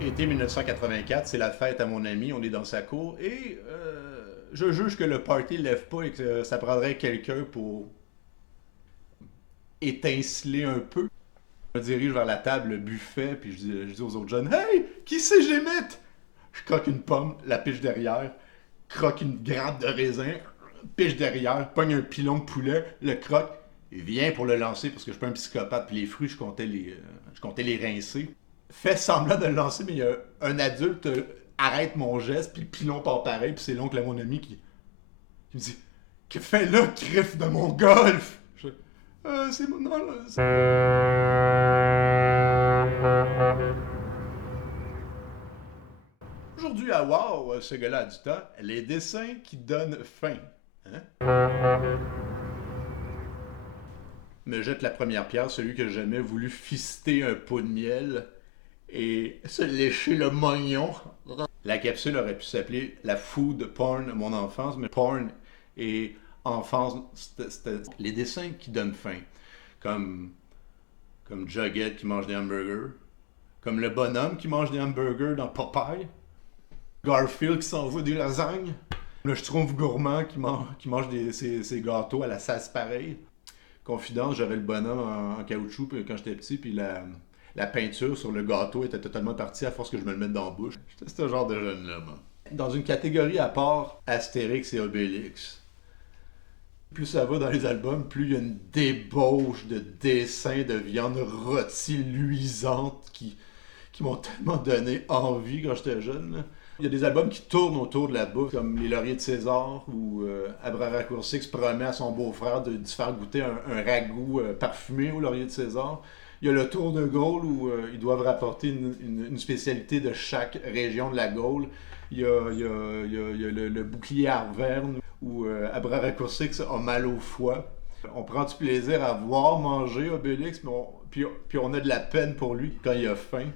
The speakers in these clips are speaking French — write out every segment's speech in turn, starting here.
Été 1984, c'est la fête à mon ami, on est dans sa cour et je juge que le party ne lève pas et que ça prendrait quelqu'un pour étinceler un peu. Je me dirige vers la table buffet puis je dis aux autres jeunes: Hey, qui c'est j'émite? Je croque une pomme, la piche derrière, croque une grappe de raisin, piche derrière, pogne un pilon de poulet, le croque, et viens pour le lancer parce que je suis pas un psychopathe puis les fruits, je comptais les rincer. Fais semblant de le lancer, mais il y a un adulte arrête mon geste, puis le pilon part pareil, puis c'est l'oncle à mon ami qui me dit: Que fait là, crif de mon golf? C'est mon. Non, Aujourd'hui à Wow, ce gars-là a du temps, les dessins qui donnent faim. Hein? Me jette la première pierre, celui que j'ai jamais voulu fister un pot de miel et se lécher le mognon. La capsule aurait pu s'appeler la food porn de mon enfance, mais porn et enfance, c'était les dessins qui donnent faim. Comme, comme Jughead qui mange des hamburgers, comme le bonhomme qui mange des hamburgers dans Popeye, Garfield qui s'envoie des lasagnes, le Schtroumpf gourmand qui mange ses gâteaux à la sarsaparille. Confidence, j'avais le bonhomme en caoutchouc quand j'étais petit, puis la peinture sur le gâteau était totalement partie à force que je me le mette dans la bouche. J'étais ce genre de jeune-là, moi. Dans une catégorie à part, Astérix et Obélix. Plus ça va dans les albums, plus il y a une débauche de dessins de viande rôtie luisante qui m'ont tellement donné envie quand j'étais jeune. Là. Il y a des albums qui tournent autour de la bouffe, comme Les Lauriers de César, où Abra Raccourcix promet à son beau-frère de se faire goûter un ragoût parfumé au Laurier de César. Il y a le Tour de Gaulle, où ils doivent rapporter une spécialité de chaque région de la Gaule. Il y a le bouclier Arverne, où Abra Raccourcix a mal au foie. On prend du plaisir à voir manger Obélix, mais puis on a de la peine pour lui quand il a faim.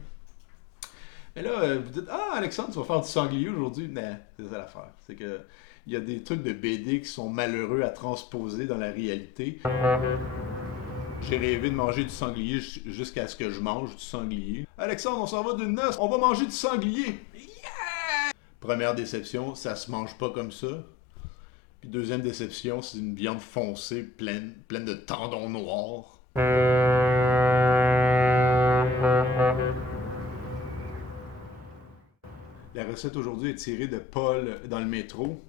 Mais là, vous dites: Ah, Alexandre, tu vas faire du sanglier aujourd'hui? Non, c'est ça l'affaire. C'est que il y a des trucs de BD qui sont malheureux à transposer dans la réalité. J'ai rêvé de manger du sanglier jusqu'à ce que je mange du sanglier. Alexandre, on s'en va d'une noce, on va manger du sanglier! Première déception, ça se mange pas comme ça. Puis deuxième déception, c'est une viande foncée pleine de tendons noirs. La recette aujourd'hui est tirée de Paul dans le métro.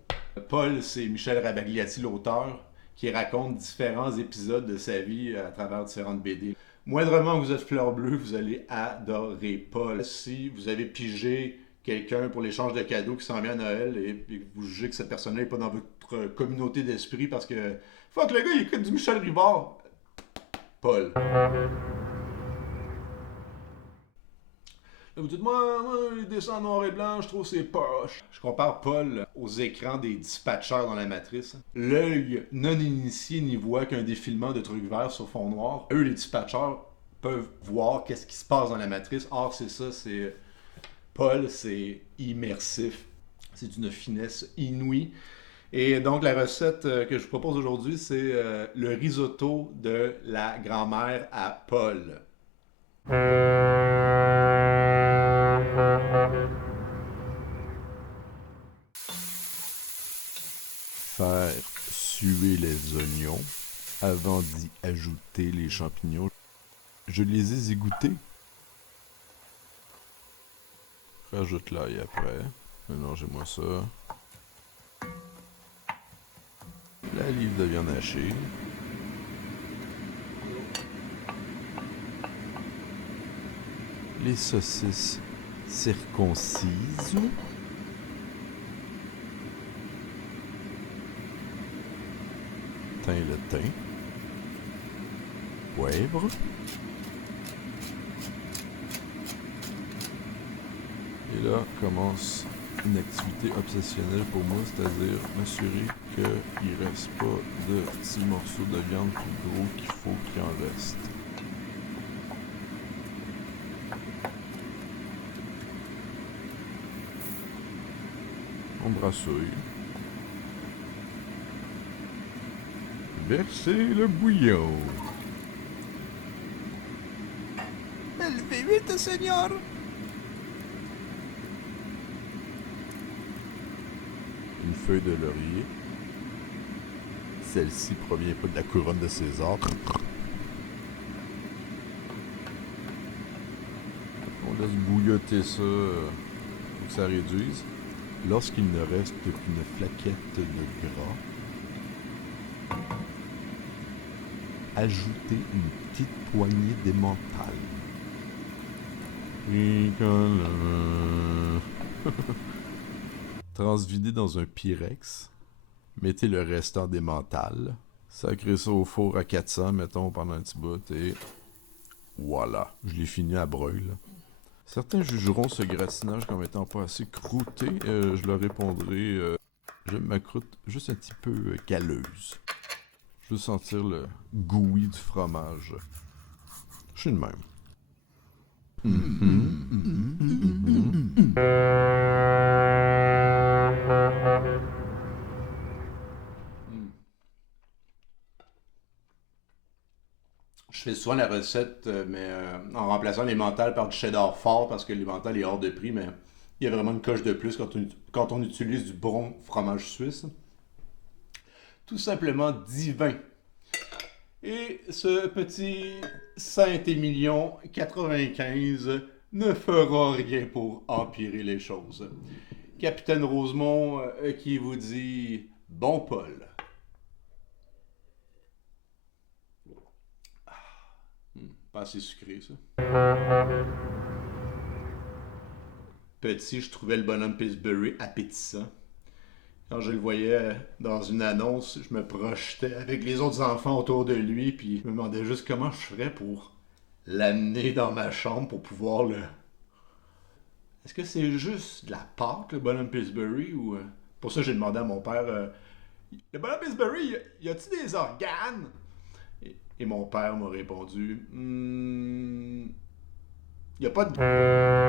Paul, c'est Michel Rabagliati, l'auteur, qui raconte différents épisodes de sa vie à travers différentes BD. Moindrement que vous êtes fleur bleue, vous allez adorer Paul. Si vous avez pigé quelqu'un pour l'échange de cadeaux qui s'en vient à Noël et que vous jugez que cette personne-là n'est pas dans votre communauté d'esprit parce que fuck, le gars il écoute du Michel Rivard. Paul. Là, vous dites: moi, les dessins en noir et blanc, je trouve c'est poche. Je compare Paul aux écrans des dispatchers dans la matrice. L'œil non initié n'y voit qu'un défilement de trucs verts sur fond noir. Eux, les dispatchers, peuvent voir qu'est-ce qui se passe dans la matrice. Or, c'est ça, c'est. Paul, c'est immersif. C'est d'une finesse inouïe. Et donc, la recette que je vous propose aujourd'hui, c'est le risotto de la grand-mère à Paul. Faire suer les oignons avant d'y ajouter les champignons. Je les ai zigoutés. Rajoute l'ail après. Mélangez-moi ça. La livre de viande hachée. Les saucisses circoncises. Thym le thym. Poivre. Et là commence une activité obsessionnelle pour moi, c'est-à-dire m'assurer qu'il ne reste pas de petits morceaux de viande plus gros qu'il faut qu'il en reste. On brassouille. Versez le bouillon. vite, Seigneur! Une feuille de laurier. Celle-ci provient pas de la couronne de César. On laisse bouilloter ça pour que ça réduise. Lorsqu'il ne reste qu'une flaquette de gras, ajoutez une petite poignée d'emmental. Transvidez dans un pyrex. Mettez le restant d'emmental. Sacrez ça au four à 400, mettons, pendant un petit bout, et voilà, je l'ai fini à brûle. Certains jugeront ce gratinage comme étant pas assez croûté. Je leur répondrai, j'aime ma croûte juste un petit peu galleuse. Je veux sentir le gooey du fromage. Je suis de même. Je fais souvent la recette, mais en remplaçant l'emmental par du cheddar fort parce que l'emmental est hors de prix, mais il y a vraiment une coche de plus quand on utilise du bon fromage suisse. Tout simplement divin. Et ce petit Saint-Émilion 95 ne fera rien pour empirer les choses. Capitaine Rosemont qui vous dit bon Paul. Pas assez sucré, ça. Petit, je trouvais le bonhomme Pillsbury appétissant. Quand je le voyais dans une annonce, je me projetais avec les autres enfants autour de lui, puis je me demandais juste comment je ferais pour l'amener dans ma chambre pour pouvoir le... Est-ce que c'est juste de la pâte, le bonhomme Pillsbury, ou... Pour ça, j'ai demandé à mon père, le bonhomme Pillsbury, y a-t-il des organes? Et mon père m'a répondu, y a pas de...